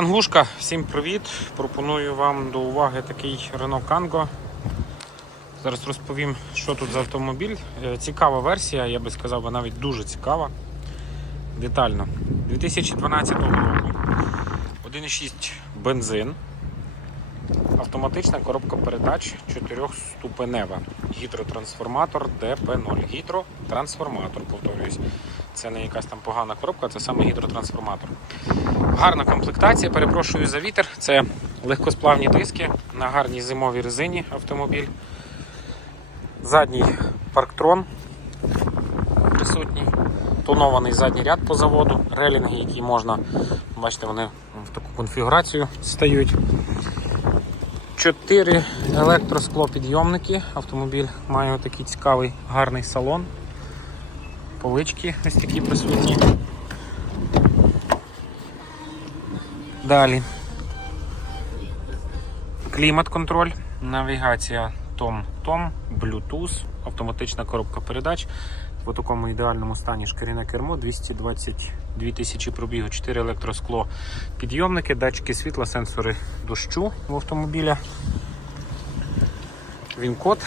Англушка, всім привіт! Пропоную вам до уваги такий Renault Kangoo. Зараз розповім, що тут за автомобіль. Е, Цікава версія, я би сказав, навіть дуже цікава. Детально. 2012 року. 1,6 бензин. Автоматична коробка передач 4-ступенева. Гідротрансформатор DP0. Гідротрансформатор, повторююсь. Це не якась там погана коробка, це саме гідротрансформатор. Гарна комплектація, перепрошую за вітер. Це легкосплавні диски на гарній зимовій резині автомобіль. Задній парктрон присутній. Тонований задній ряд по заводу, релінги, які можна, бачите, вони в таку конфігурацію стають. Чотири електросклопідйомники. Автомобіль має такий цікавий гарний салон. Полички ось такі присутні. Далі. Клімат-контроль, навігація Том-Том, Bluetooth, автоматична коробка передач. В такому ідеальному стані шкіряне кермо, 222 тисячі пробігу, 4 електроскло підйомники, датчики світла, сенсори дощу в автомобіля. Він код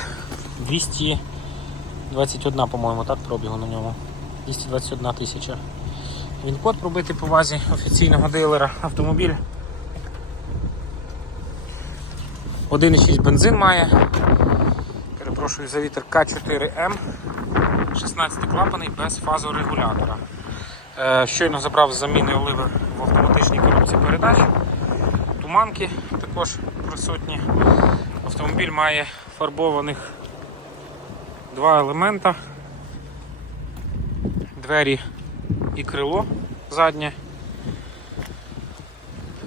221, по-моєму, так пробігу на ньому. 221 тисяча. Він код пробитий по базі офіційного дилера автомобіль. 1,6 бензин має. Перепрошую за вітер К4М. 16 клапаний без фазорегулятора. Е, щойно забрав з заміни оливи в автоматичній коробці передач. Туманки також присутні. Автомобіль має фарбованих два елемента. Двері і крило заднє.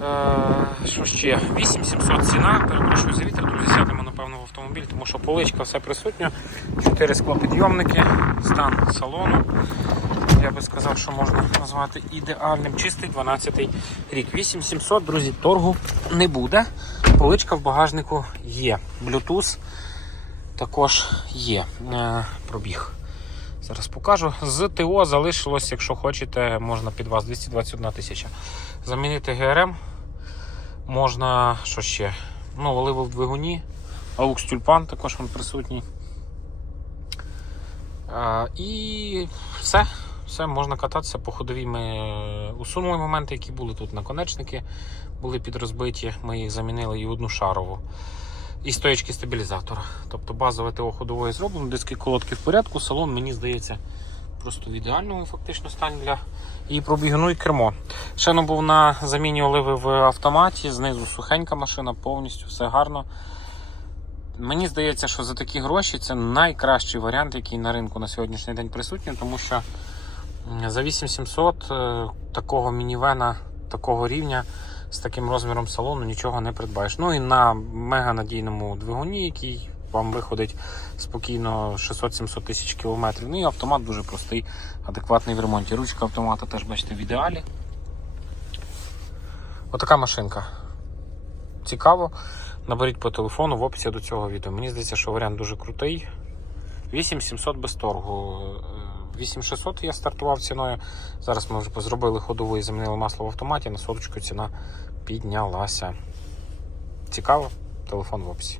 Е, що ще? 8700 ціна, перепрошую за вітер, друзі, сядемо напевно в автомобіль, тому що поличка все присутня. 4 склопідйомники, стан салону. Я би сказав, що можна назвати ідеальним. Чистий 12 рік. 8700, друзі, торгу не буде. Поличка в багажнику є. Bluetooth також є. Е, пробіг. Зараз покажу. З ТО залишилось, якщо хочете, можна під вас 221 тисяча. Замінити ГРМ. Можна що ще? Ну, оливи в двигуні. AUX тюльпан також він присутній. А, і все. Все, можна кататися по ходовій. Ми усунули моменти, які були тут наконечники, були підрозбиті. Ми їх замінили і одну шарову. І стоячки стабілізатора. Тобто базове ТО ходової зроблено, диски колодки в порядку, салон, мені здається, просто в ідеальному фактично стані для її пробігу. Ну і кермо. Не був на заміні оливи в автоматі, знизу сухенька машина, повністю все гарно. Мені здається, що за такі гроші це найкращий варіант, який на ринку на сьогоднішній день присутній, тому що за 8700 е, такого мінівена, такого рівня з таким розміром салону нічого не придбаєш. Ну і на мега надійному двигуні, який вам виходить спокійно 600-700 тисяч кілометрів. Ну і автомат дуже простий, адекватний в ремонті. Ручка автомата теж бачите в ідеалі. Отака машинка. Цікаво. Наберіть по телефону в описі до цього відео. Мені здається, що варіант дуже крутий. 8700 без торгу. Е, 8600 я стартував ціною. Зараз ми вже зробили ходову і замінили масло в автоматі. На соточку ціна піднялася. Цікаво? Телефон в описі.